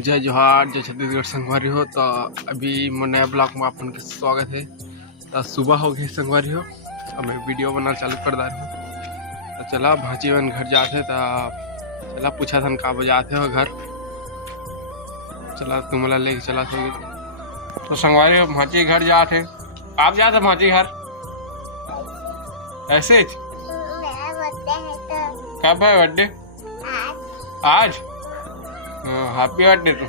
जय जोहार, जय छत्तीसगढ़ संगवारी हो। तो अभी नया ब्लॉग में अपन के स्वागत है। तो सुबह हो गई संगवारी हो, अब मैं वीडियो बना चालू कर दा हूँ। तो चला भांची बहन घर जाते, तो चला पूछा था का बजाते हो घर, चला तुम्हारा लेके चला तो संगवारी हो भांची घर जाते। आप जाते भांची घर ऐसे कब है बर्थडे? आज हैप्पी बर्थडे तो।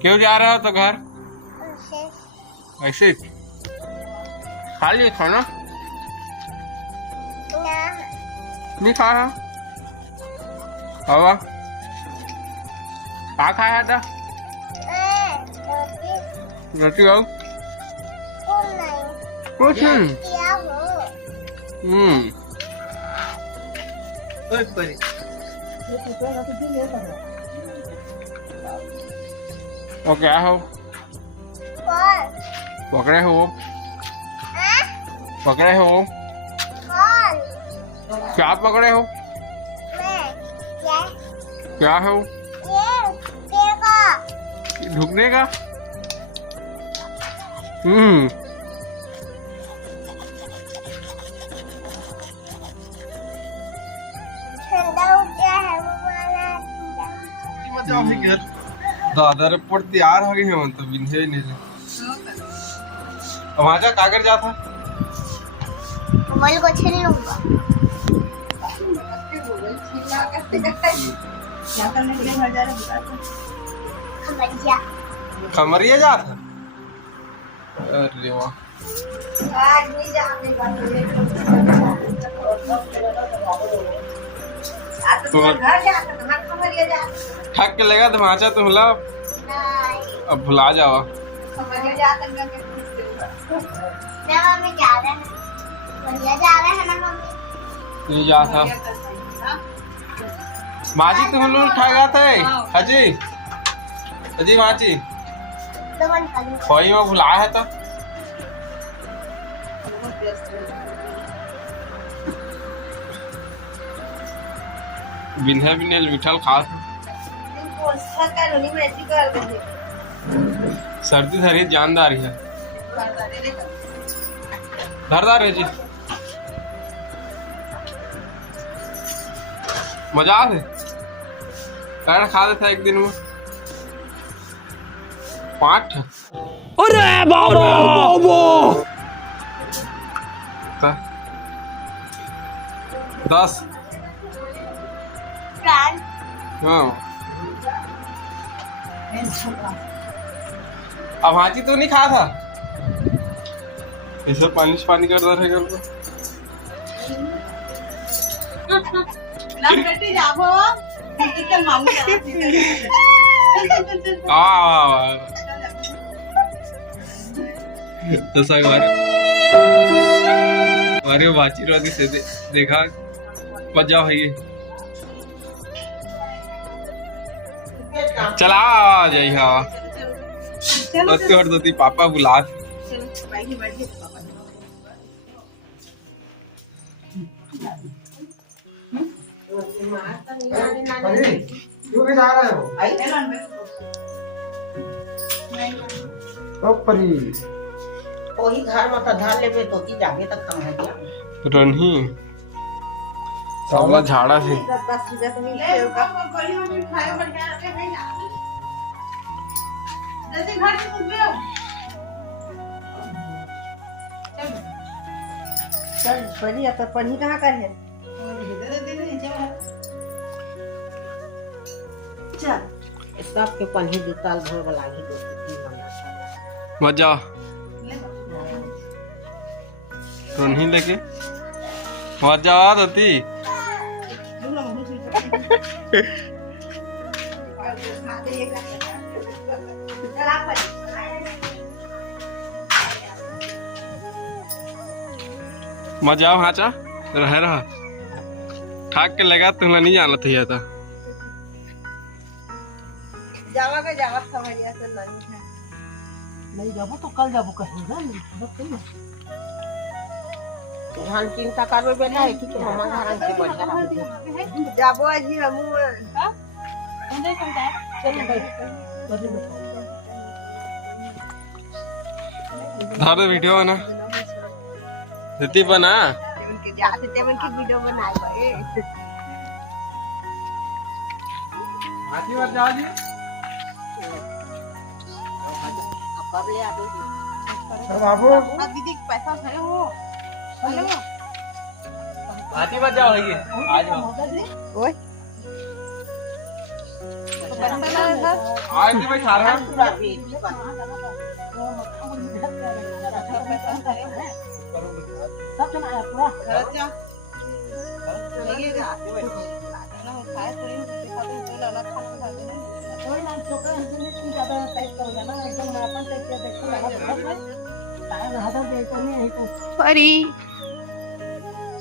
क्यों जा रहा हो तो घर ऐसे? खा लिए खाना? नहीं खा रहा हवा? क्या खाया था? रोटी और कुछ नहीं। वो क्या हो? पकड़े हो? पकड़े हो? क्या पकड़े हो? क्या हो? ढुकने का? दादा रिपोर्ट तैयार हो गई है, तो बिन्हे ही नहीं वहां कागर जाता मोबाइल को छीन लूंगा। खमरिया जाता। अरे वाह, थक के लगा धमाचा तुमला, अब भुला जाओ। नहीं जाता माची, तुम लोग उठाएगा थे अजी अजी माची खोई में भुलाया है तो बिन्हे बिन्हे मिठाल खा। सर्दी धरी जानदारी है, धरदार है जी। मजा आ रहे खा देता एक दिन में 5। अरे बाबा 10। हाँ अब हाथी तो नहीं खा था, ऐसा पानी कर रहा है घर को। हमारे बाची रोती से देखा बजा भाई चला जाई। हाँ दोती पापा बुला वही घर में धार लेबे तो जागे तक कम है क्या रनही सबला झाड़ा से चल बढ़िया। तो पढ़ी कहाँ कर है? चल सबके पढ़ी दिताल भर वाला ही मजा रनही लेके मजा आ होती। मजा हाचा रहा ठाक के लगा तुम्हें नहीं जाना था था जावा खमरिया से नहीं जाबो तो कल जाबो कहीं ना ध्यान चिंता करबे बेटा है कि मामा घर के बढ़िया जाबो आज ही हमू समझे समझाए चल भाई धारे वीडियो बना दीदी बना उनके जाते थे उनकी वीडियो बनाए भाई हाथी बार जा जी कर ले आदो बाबू दीदी पैसा है वो हेलो हाथी बार जाओ है आ जाओ ओए आज की भाई खा रहा है सब जना आया पूरा खर्चा लगेगा ना खाए तो दिखाते हैं चला अलग खाना कोई ना चोका हमने तुम ज्यादा टाइप कर लेना एकदम अपन टाइप के देखो लगा बहुत टाइम हाथ दे तो नहीं है तो परी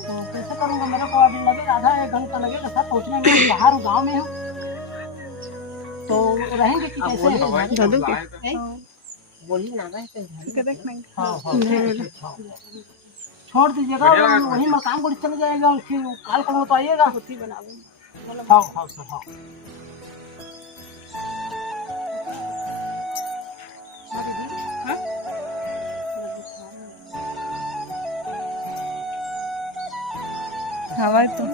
तो कैसे करूंगा मेरे को अभी लगेगा आधा एक घंटा लगेगा सब पहुंचने में बाहर गांव में हूं तो रहेंगे कि कैसे दादू बोली ना रहे हाँ छोड़ दीजिएगा वही मकान को चले जाएगा फिर काल को तो आइएगा हाँ हाँ सर हाँ हवा तो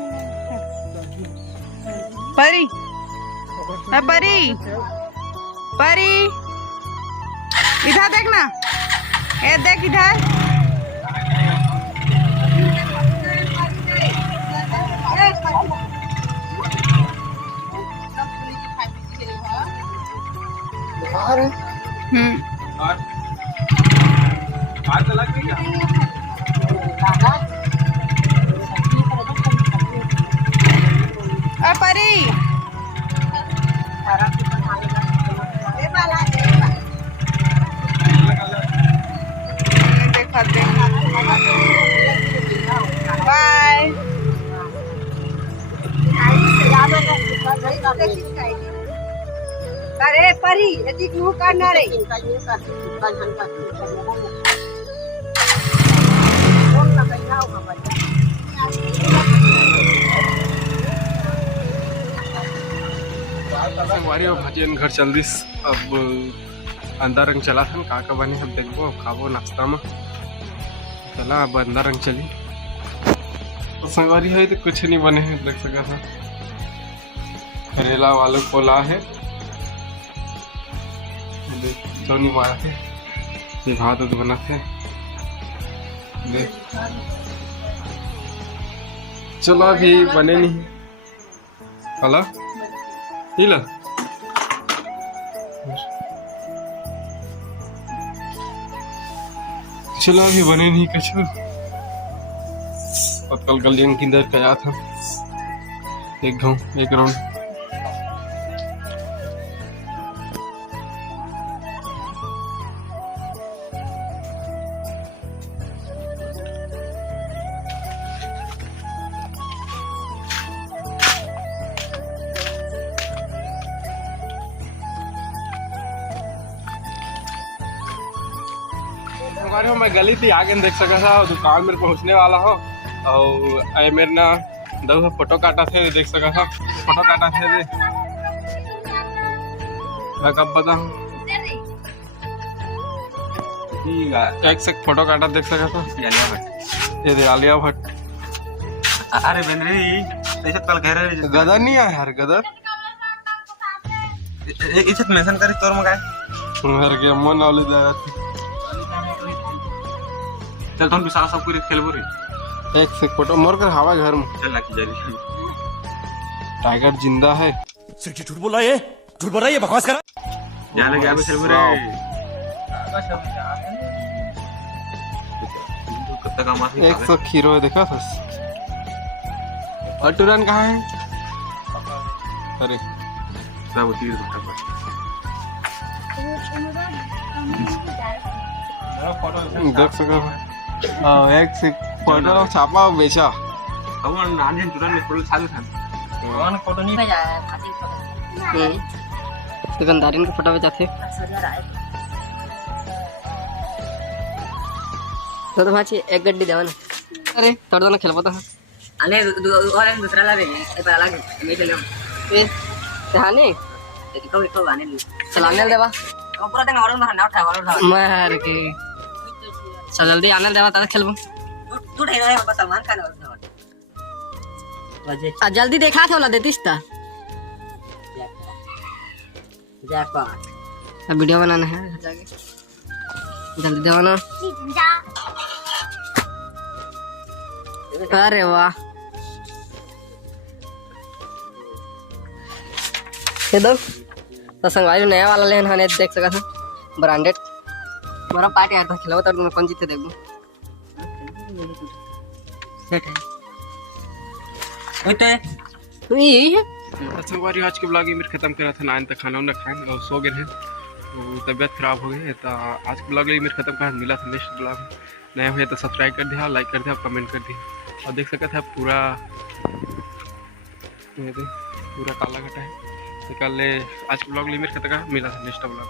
परी परी परी इधर देखना ये देख इधर आज लग गई परी बाय अरे परी यदि क्यों करना रे संगवारी और भाजियन घर चल दिस अब अंदर रंग चला था का बने हम देखो खाबो नाश्ता में चला अब अंदर रंग चली तो संगवारी है तो कुछ नहीं बने हैं देख सका था करेला वालों को ला है चौनी मारा थे ये भात बना थे चलो अभी बने नहीं हला हिला चलो अभी बने नहीं कुछ और कल गलियन की अंदर गया था एक गाँव एक राउंड हमारे हो मैं गली थी आगे देख सका था दुकान मेरे पहुंचने वाला हो और मेरे ना दो फोटो काटा थे देख सका था फोटो काटा थे मैं कब बताऊं एक से फोटो काटा देख सका था ये दे आलिया भट्ट अरे बेनरी ऐसे कल कह रहे गदर नहीं आया यार गदर इसे मेंशन करी तोर मगाए घर के अम्मा नॉलेज आया थी चल तुम विशाल सब पूरी खेल बोरी एक से फोटो मोर कर हवा घर में चल लाकी जारी टाइगर जिंदा है सिर्फ झूठ बोल रहा है झूठ बोल रहा है बकवास कर जाने गया भी खेल बोरी कत्ता का मार एक सौ खीरो देखा था और टूरन कहाँ है अरे सब होती है दुकान पर देख सका एक से फोटो छापा और बेचा अब नानी दुकान में फोटो चालू था कौन फोटो नहीं दुकानदारी के फोटो बेचाते तो भाची एक गड्डी देवा ना अरे थोड़ा ना खेल पाता अरे दूसरा ला देंगे अलग नहीं चलेगा ए हाने चलाने देवा मार के चल जल्दी आने देवा तब खेलबो आ जल्दी देखा था देतीस ता अब वीडियो बनाना है जाके जल्दी देवा ना अरे वाह ये दो तो संगवारी नया वाला लेन हने देख सका था ब्रांडेड मेरा पार्टी आया था खिलाओ तो मैं कौन जीते देखो सेट है तो यही है संगवारी आज के ब्लॉग ही मेरे खत्म करा था ना तक खाना उन्हें खाए और सो गए हैं तो तबियत खराब हो गई है तो आज के ब्लॉग मेरे खत्म करा मिला था नेक्स्ट ब्लॉग नया हुए तो सब्सक्राइब कर दिया लाइक कर दिया कमेंट कर दिया और देख सका था पूरा पूरा काला घटा है तो कल आज के ब्लॉग मेरे खत्म करा मिला था नेक्स्ट ब्लॉग